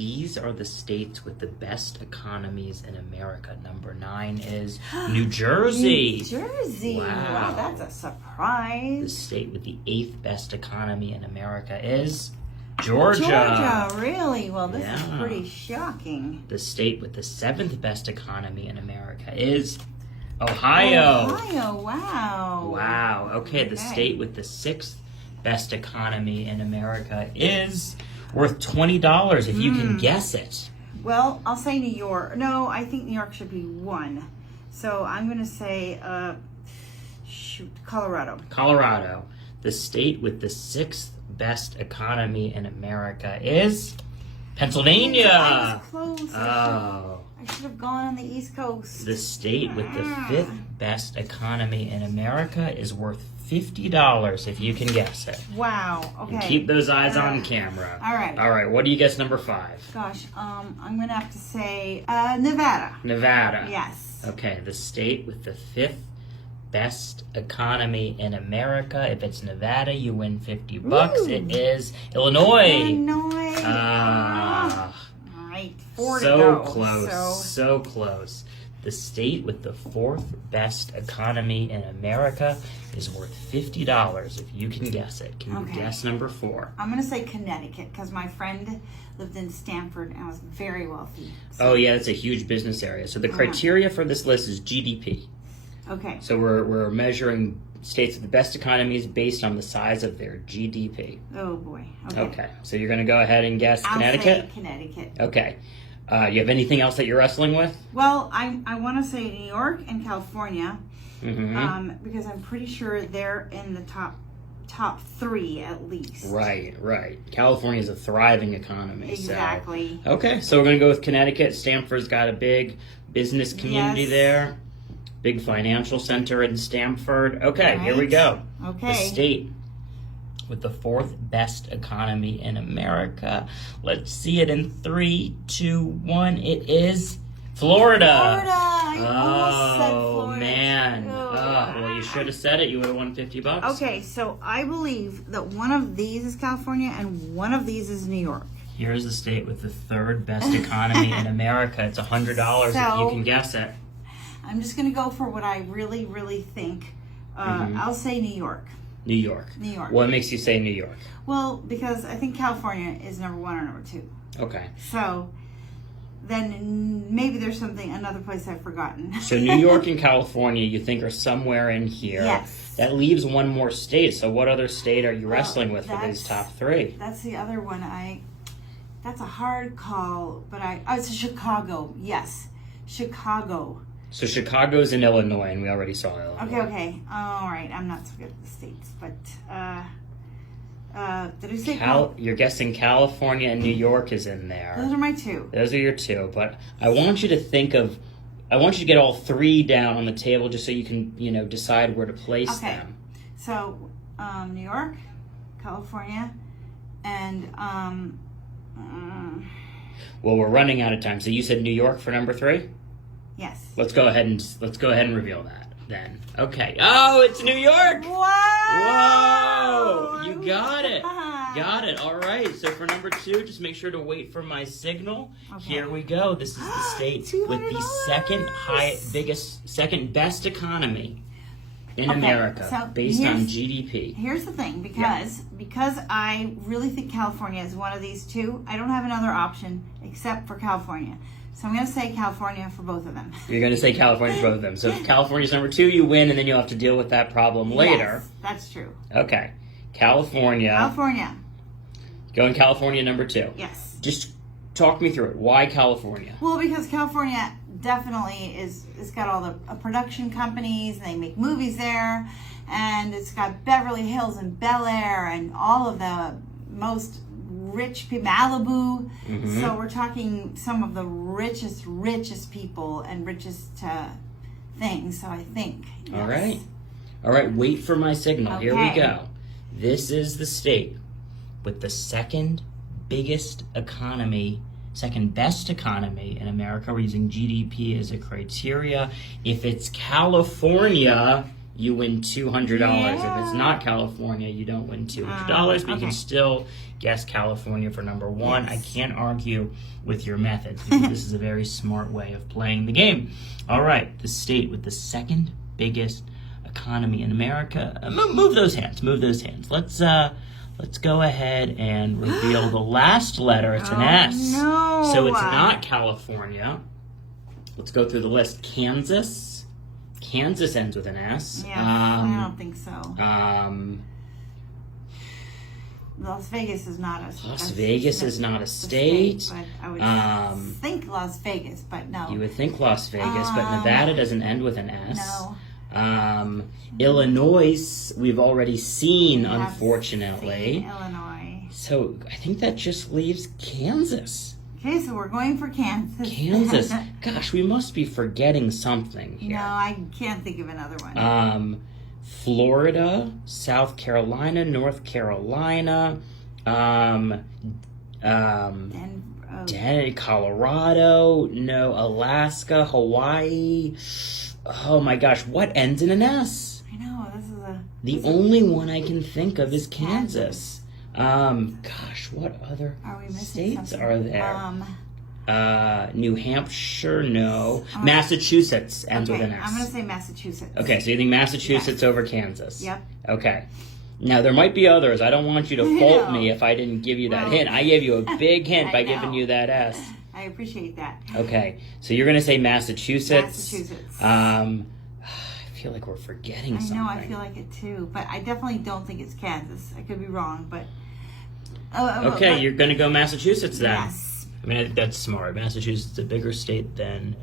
These are the states with the best economies in America. Number 9 is New Jersey. New Jersey. Wow, that's a surprise. The state with the 8th best economy in America is Georgia. Georgia, really? Well, this is Yeah. pretty shocking. The state with the 7th best economy in America is Ohio. Ohio, wow. Wow. Okay, the state with the 6th best economy in America is worth $20 if you can guess it. Well, I'll say New York. No, I think New York should be 1. So I'm going to say, Colorado. Colorado. The state with the 6th best economy in America is Pennsylvania. I was close. Oh. I should have gone on the East Coast. The state with the 5th best economy in America is worth $50 if you can guess it. Wow. Okay. And keep those eyes on camera. All right. All right. What do you guess number 5? Gosh, I'm going to have to say Nevada. Nevada. Yes. Okay. The state with the 5th best economy in America. If it's Nevada, you win $50. Ooh. It is Illinois. Illinois. Ah. All right. 4 to So go. close. So close. The state with the 4th best economy in America is worth $50 if you can guess it. Can you Okay. guess number 4? I'm going to say Connecticut because my friend lived in Stamford and was very wealthy. Oh yeah, it's a huge business area. So the criteria for this list is GDP. Okay. So we're measuring states with the best economies based on the size of their GDP. Oh boy. Okay. So you're going to go ahead and guess I'll Connecticut? say Connecticut. Okay. You have anything else that you're wrestling with? Well, I want to say New York and California Mm-hmm. because I'm pretty sure they're in the top 3 at least. Right. California is a thriving economy. Exactly. So. Okay, so we're going to go with Connecticut. Stamford's got a big business community Yes. there. Big financial center in Stamford. Okay, here we Right. go. The Okay. state with the 4th best economy in America. Let's see it in 3, 2, 1. It is Florida. Florida. I almost said Oh, Florida. man. Oh. Well, you should have said it. You would have won $50. Okay, so I believe that one of these is California and one of these is New York. Here's the state with the 3rd best economy in America. It's $100 if you So- can guess it. I'm just going to go for what I really, really think. I'll say New York. New York. New York. What makes you say New York? Well, because I think California is number 1 or number 2. Okay. So then maybe there's another place I've forgotten. So New York and California you think are somewhere in here. Yes. That leaves one more state. So what other state are you wrestling with for these that's- top 3? That's the other one. That's a hard call, but it's Chicago. Yes, Chicago. So Chicago's in Illinois, and we already saw Illinois. Okay. All right. I'm not so good at the states, but did I say You're guessing California and New York is in there. Those are my 2. Those are your 2, but I want you to get all 3 down on the table just so you can, decide where to place Okay. them. So New York, California, and Well, we're running out of time. So you said New York for number 3? yes. Let's go ahead and reveal that then. Okay. Oh, it's New York. Whoa! Whoa! You got it. Got it. All right. So for number 2, just make sure to wait for my signal. Okay. Here we go. This is the state with the second best economy in America so based on here's- GDP. Here's the thing, because I really think California is one of these 2. I don't have another option except for California. So I'm going to say California for both of them. You're going to say California for both of them. So if California's number 2, you win, and then you'll have to deal with that problem later. Yes, that's true. Okay. California. California. Going California number 2. Yes. Just talk me through it. Why California? Well, because California definitely it's got all the production companies, and they make movies there, and it's got Beverly Hills and Bel Air and all of the most rich people, Malibu. Mm-hmm. So we're talking some of the richest people and richest things. So I think. Yes. All right. Wait for my signal. Okay. Here we go. This is the state with the second best economy in America. We're using GDP as a criteria. If it's California, you win $200. If it's not California, you don't win $200, but you can still guess California for number one. Yes. I can't argue with your methods because this is a very smart way of playing the game. All right, the state with the second biggest economy in America. Move those hands. Move those hands. Let's go ahead and reveal the last letter. It's an S. No. So it's not California. Let's go through the list. Kansas. Kansas ends with an S. Yeah, I don't think so. Las Vegas is not a Las Vegas is not a state. But I would think Las Vegas, but no. You would think Las Vegas, but Nevada doesn't end with an S. No. Illinois, we've already seen, We have unfortunately. seen Illinois. So I think that just leaves Kansas. Okay, so we're going for Kansas. Kansas. Gosh, we must be forgetting something here. No, I can't think of another one. Florida, South Carolina, North Carolina, And Colorado, no, Alaska, Hawaii. Oh my gosh, what ends in an S? I know, this is a... The only one I can think of is Kansas. Gosh, what other Are we missing states something? are there? New Hampshire, no. Massachusetts ends with an S. I'm going to say Massachusetts. Okay, so you think Massachusetts over Kansas? Yep. Okay. Now, there might be others. I don't want you to fault me if I didn't give you that hint. I gave you a big hint by giving you that S. I appreciate that. Okay, so you're going to say Massachusetts. Massachusetts. I feel like we're forgetting something. I know, I feel like it too, but I definitely don't think it's Kansas. I could be wrong, but... Okay, you're going to go Massachusetts then. Yes. I mean, I think that's smart. Massachusetts is a bigger state than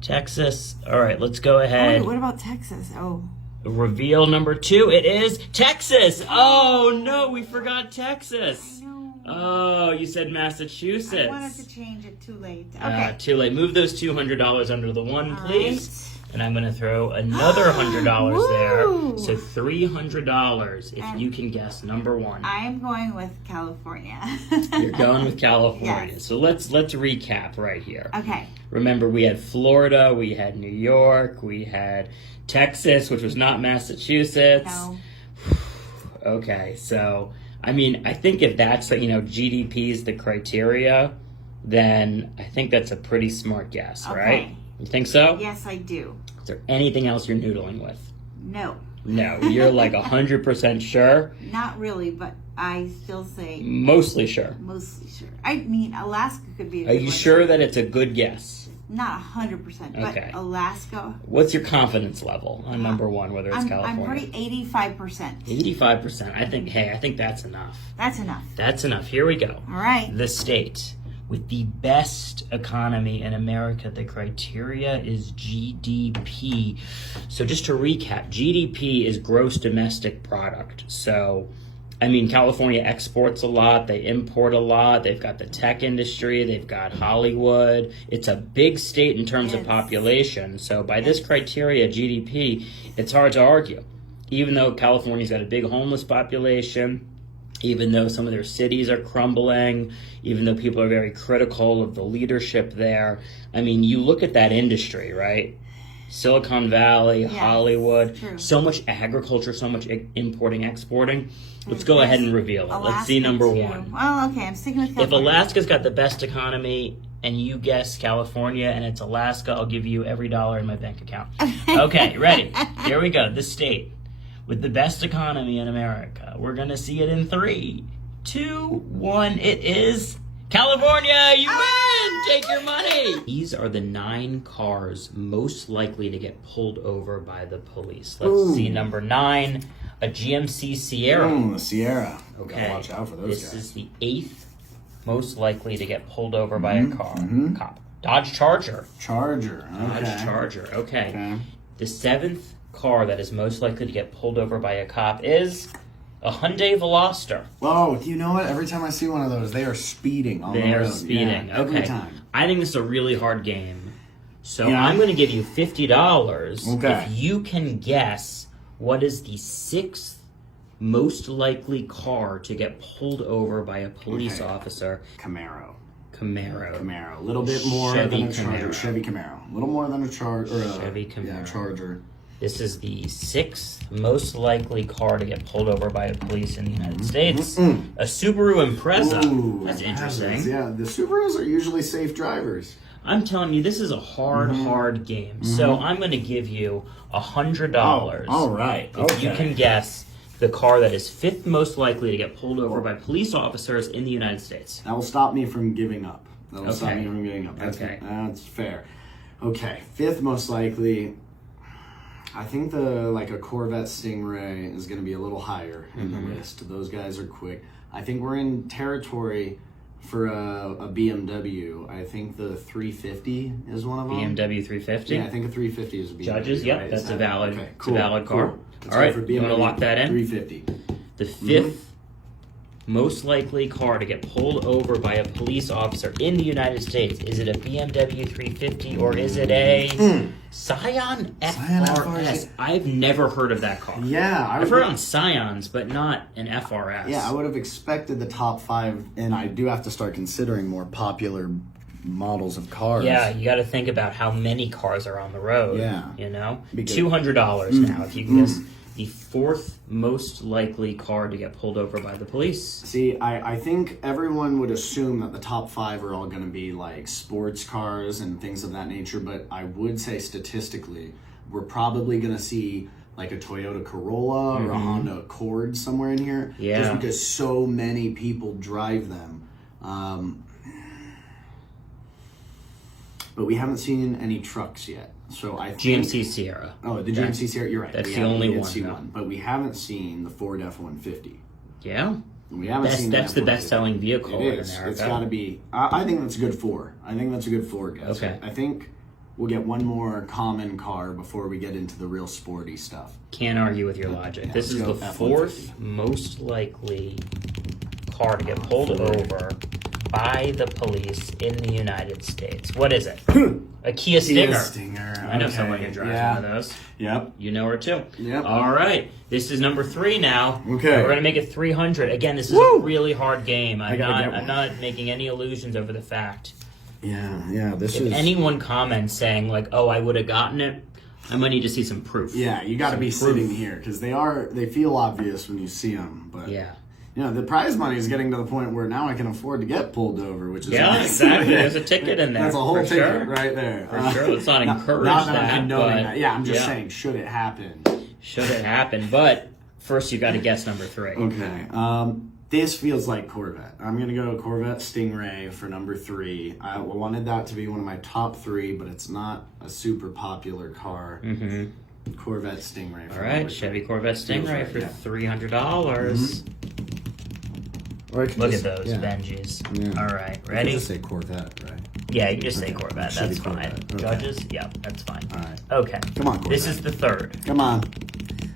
Texas. All right, let's go ahead. What about Texas? Oh. Reveal number 2. It is Texas. Oh, no, we forgot Texas. I know. Oh, you said Massachusetts. I wanted to change it too late. Okay. Too late. Move those $200 under the one, All please. right. And I'm going to throw another $100 there. Woo! So $300 if you can guess number 1. I'm going with California. You're going with California. Yes. So let's recap right here. Okay. Remember, we had Florida, we had New York, we had Texas, which was not Massachusetts. No. Okay, so I mean, I think if that's GDP is the criteria, then I think that's a pretty smart guess, right? You think so? Yes, I do. Is there anything else you're noodling with? No. No, you're like 100% sure? Not really, but I still say Mostly sure. mostly sure. I mean, Alaska could be a Are good you one. sure that it's a good guess? Not 100%, Okay. but Alaska. What's your confidence level on number 1, whether it's I'm California? pretty 85%. 85%. I think that's enough. That's enough. That's enough. Here we go. All right. The state with the best economy in America, the criteria is GDP. So just to recap, GDP is gross domestic product. So, I mean, California exports a lot, they import a lot, they've got the tech industry, they've got Hollywood. It's a big state in terms of Yes. population. So by this criteria, GDP, it's hard to argue. Even though California's got a big homeless population, even though some of their cities are crumbling, even though people are very critical of the leadership there. I mean, you look at that industry, right? Silicon Valley, Hollywood, true. so much agriculture, so much importing, exporting. Let's go ahead and reveal it. Let's see number too. 1. Well, okay, I'm sticking with If California. Alaska's got the best economy and you guess California and it's Alaska, I'll give you every dollar in my bank account. Okay, ready? Here we go. The state with the best economy in America. We're going to see it in 3, 2, 1. It is California. You win. Take your money. These are the 9 cars most likely to get pulled over by the police. Let's see number 9, a GMC Sierra. Sierra. Okay. Gotta watch out for those This guys. is the 8th most likely to get pulled over by a cop. Dodge Charger. Charger. Dodge Okay. Charger. Okay. Okay. The 7th car that is most likely to get pulled over by a cop is a Hyundai Veloster. Whoa, do you know what? Every time I see one of those, they are speeding on the They road. are speeding. Yeah, every Okay. time. I think this is a really hard game. So Yeah. I'm going to give you $50 Okay. if you can guess what is the 6th most likely car to get pulled over by a police Okay. officer. Camaro. Camaro. A little bit more Chevy than a Charger. Camaro. Chevy Camaro. A little more than a Charger. Chevy Yeah, Camaro. Charger. This is the 6th most likely car to get pulled over by the police in the United States. A Subaru Impreza. Ooh, That's hazards. interesting. Yeah, the Subarus are usually safe drivers. I'm telling you, this is a hard game. So I'm going to give you $100. All right. If you can guess the car that is 5th most likely to get pulled over by police officers in the United States. That will stop me from giving up. That's Okay. That's fair. Okay, 5th most likely. I think a Corvette Stingray is going to be a little higher in the list. Those guys are quick. I think we're in territory for a BMW. I think the 350 is one of them. BMW 350? Yeah, I think a 350 is a BMW. Judges, yep, right? that's a valid, okay, it's a valid car. Cool. Let's All right, go for you want to lock that in? 350. The 5th most likely car to get pulled over by a police officer in the United States. Is it a BMW 350 or is it a Scion FRS? I've never heard of that car. Yeah, I've heard on Scions, but not an FRS. Yeah, I would have expected the top 5, and I do have to start considering more popular models of cars. Yeah, you got to think about how many cars are on the road. Yeah. You know? Because- $200 now if you can guess the 4th most likely car to get pulled over by the police. See, I think everyone would assume that the top 5 are all going to be like sports cars and things of that nature, but I would say statistically, we're probably going to see like a Toyota Corolla or a Honda Accord somewhere in here. Yeah. Just because so many people drive them. But we haven't seen any trucks yet. So I think, GMC Sierra. Oh, the GMC Sierra. You're right. That's We the haven't- only we did one, see though. one, but we haven't seen the Ford F-150. Yeah? We haven't seen That's the F-150. best-selling vehicle It in is. America. It's got to be. I think that's a good 4. I think that's a good 4, guys. Okay. I think we'll get one more common car before we get into the real sporty stuff. Can't argue with your logic. Yeah, This is the let's go 4th F-150. most likely car to get pulled over by the police in the United States. What is it? A Kia Stinger. I know someone who drives one of those. Yep. You know her too. Yep. All right. This is number 3 now. Okay. We're gonna make it 300. Again, this is Woo! a really hard game. I'm gotta not. get one. I'm not making any illusions over the fact. Yeah. This If is. anyone comments saying like, "Oh, I would have gotten it," I'm gonna need to see some proof. Yeah, you got to be sitting here because they feel obvious when you see them. But Yeah. you know, the prize money is getting to the point where now I can afford to get pulled over, which is Yeah, nice. exactly. There's a ticket in there. That's a whole for ticket sure. right there. For sure. Let's not encourage not that, I'm condoning but- that. Yeah, I'm just yeah. saying, should it happen? Should it happen? But first, you got to guess number 3. Okay. This feels like Corvette. I'm gonna go Corvette Stingray for number 3. I wanted that to be one of my top 3, but it's not a super popular car. Corvette Stingray. For All right, number Chevy 3. Corvette Stingray right, for yeah. $300. Or I could Look at just- those yeah. Benjis. Yeah. All right, I could ready? just say Corvette, right? Yeah, you just say Okay. Corvette. Chevy That's fine. Corvette. Okay. Judges? Yeah, that's fine. All right. Okay. Come on, Corvette. This is the 3rd Come on.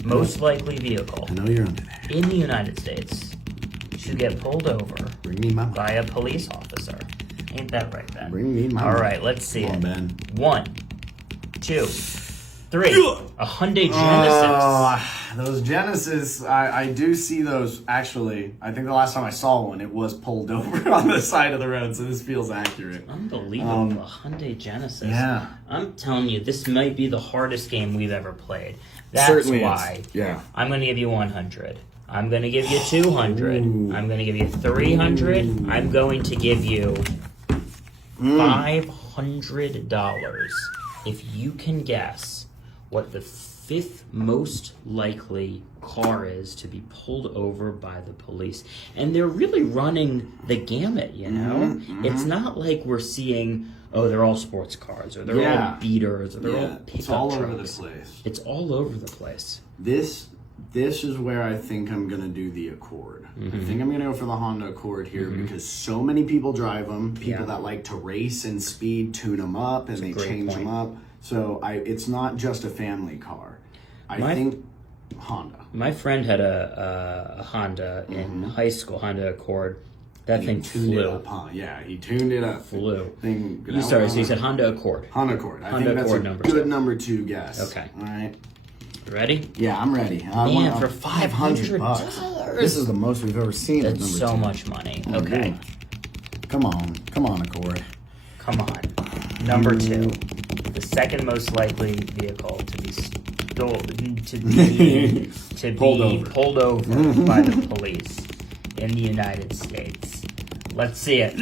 most likely vehicle I know you're under there. in the United States to get pulled over Bring me my money. by a police officer. Ain't that right, Ben? Bring me my All money. right, let's see Come on, it. Ben. 1, 2, 3. A Hyundai Genesis. Those Genesis, I do see those. Actually, I think the last time I saw one, it was pulled over on the side of the road, so this feels accurate. Unbelievable. A Hyundai Genesis. Yeah. I'm telling you, this might be the hardest game we've ever played. That's Certainly is. why. Yeah. I'm going to give you 100. I'm going to give you 200. Ooh. I'm going to give you 300. I'm going to give you $500 if you can guess what the 5th most likely car is to be pulled over by the police. And they're really running the gamut, you know? It's not like we're seeing, oh, they're all sports cars, or they're all beaters, or they're all pickup it's all trucks. over the place. It's all over the place. This is where I think I'm gonna do the Accord. I think I'm gonna go for the Honda Accord here because so many people drive them. People Yeah. that like to race and speed tune them up and they great change point. them up. So it's not just a family car. I think Honda. My friend had a Honda in high school, Honda Accord. That thing Tuned it flew. up, huh? Yeah, he tuned it up. Flew. Thing, You sorry, so you said Honda Accord. Honda Accord. I Honda think that's Accord a number good 2. number 2 guess. Okay. All right. You ready? Yeah, I'm ready. Man, for $500. This is the most we've ever seen. at That's number so 2. much money. Oh, Okay. Come on, Accord. Come on. Number 2. The second most likely vehicle to be pulled over by the police in the United States? Let's see it.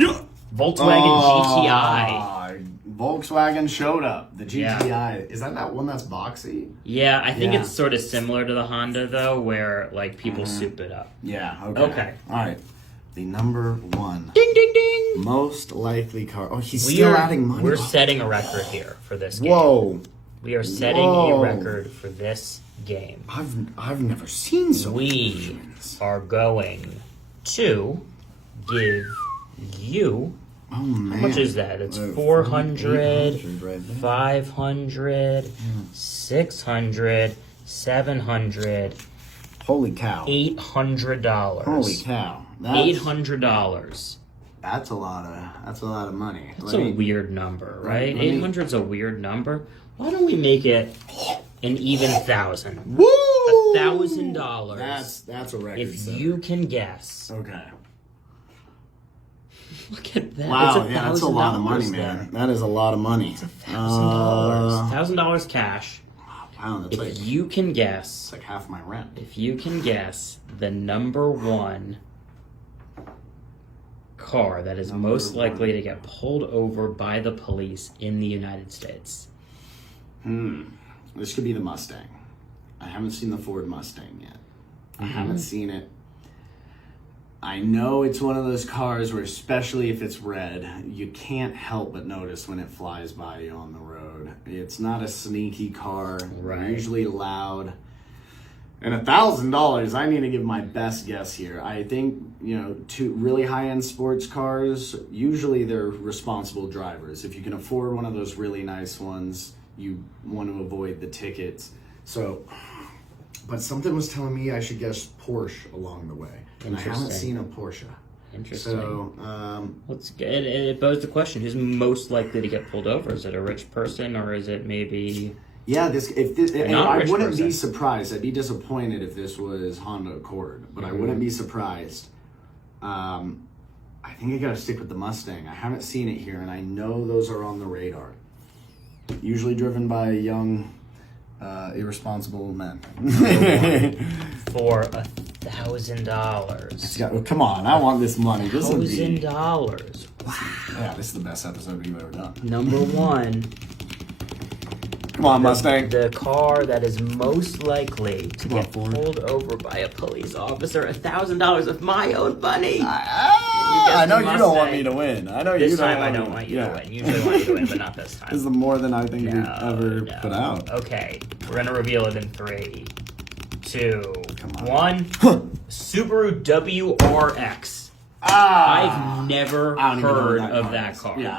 Volkswagen GTI. Volkswagen showed up. The GTI. Yeah. Is that one that's boxy? Yeah, I think Yeah. it's sort of similar to the Honda though, where like people soup it up. Yeah. Okay. Okay. All right. The number one Ding ding ding. most likely car. Oh, he's still adding money. We're setting a record here for this game. Whoa. We are setting Whoa. a record for this game. I've never seen so We much. are going to give you. Oh man. How much is that? It's 400, 800 right there. 500, 600, 700, Holy cow. $800. Holy cow. $800. That's a lot of money. That's a weird number, right? let me- 800's a weird number. Why don't we make it an even thousand? Woo! $1,000. That's a record. If setter. you can guess. Okay. Look at that. Wow, It's yeah, that's a lot of money, $1,000 man. That is a lot of money. $1,000. $1,000 cash. Wow, that's If you can guess, it's like half my rent. if you can guess the number one car that is Number most likely one. to get pulled over by the police in the United States. This could be the Mustang. I haven't seen the Ford Mustang yet. I haven't seen it. I know it's one of those cars where, especially if it's red, you can't help but notice when it flies by you on the road. It's not a sneaky car. Right. They're usually loud. And $1,000, I need to give my best guess here. I think, two really high-end sports cars, usually they're responsible drivers. If you can afford one of those really nice ones, you want to avoid the tickets. So, but something was telling me I should guess Porsche along the way. And I haven't Interesting. seen a Porsche. Interesting. So, Let's get, and it poses the question: who's most likely to get pulled over? Is it a rich person, or is it maybe? yeah, and not I rich wouldn't person. be surprised. I'd be disappointed if this was Honda Accord, but I wouldn't be surprised. I think I gotta stick with the Mustang. I haven't seen it here, and I know those are on the radar. Usually driven by young, irresponsible men. For $1,000. Come on, I want this money. This would be. $1,000. Yeah, this is the best episode we've ever done. Number one. Come on, Mustang. The car that is most likely to Come on, get Ford. pulled over by a police officer, $1,000 of my own money. I know the you don't want Mustang. me to win. I know This you time don't I want don't me- want you yeah. to win. Usually I want you to win, but not this time. This is more than I think we've ever No. put out. Okay, we're gonna reveal it in 3, 2, Come on. 1. Subaru WRX. Ah, I've never I don't even know what heard that of car that is. car. Yeah.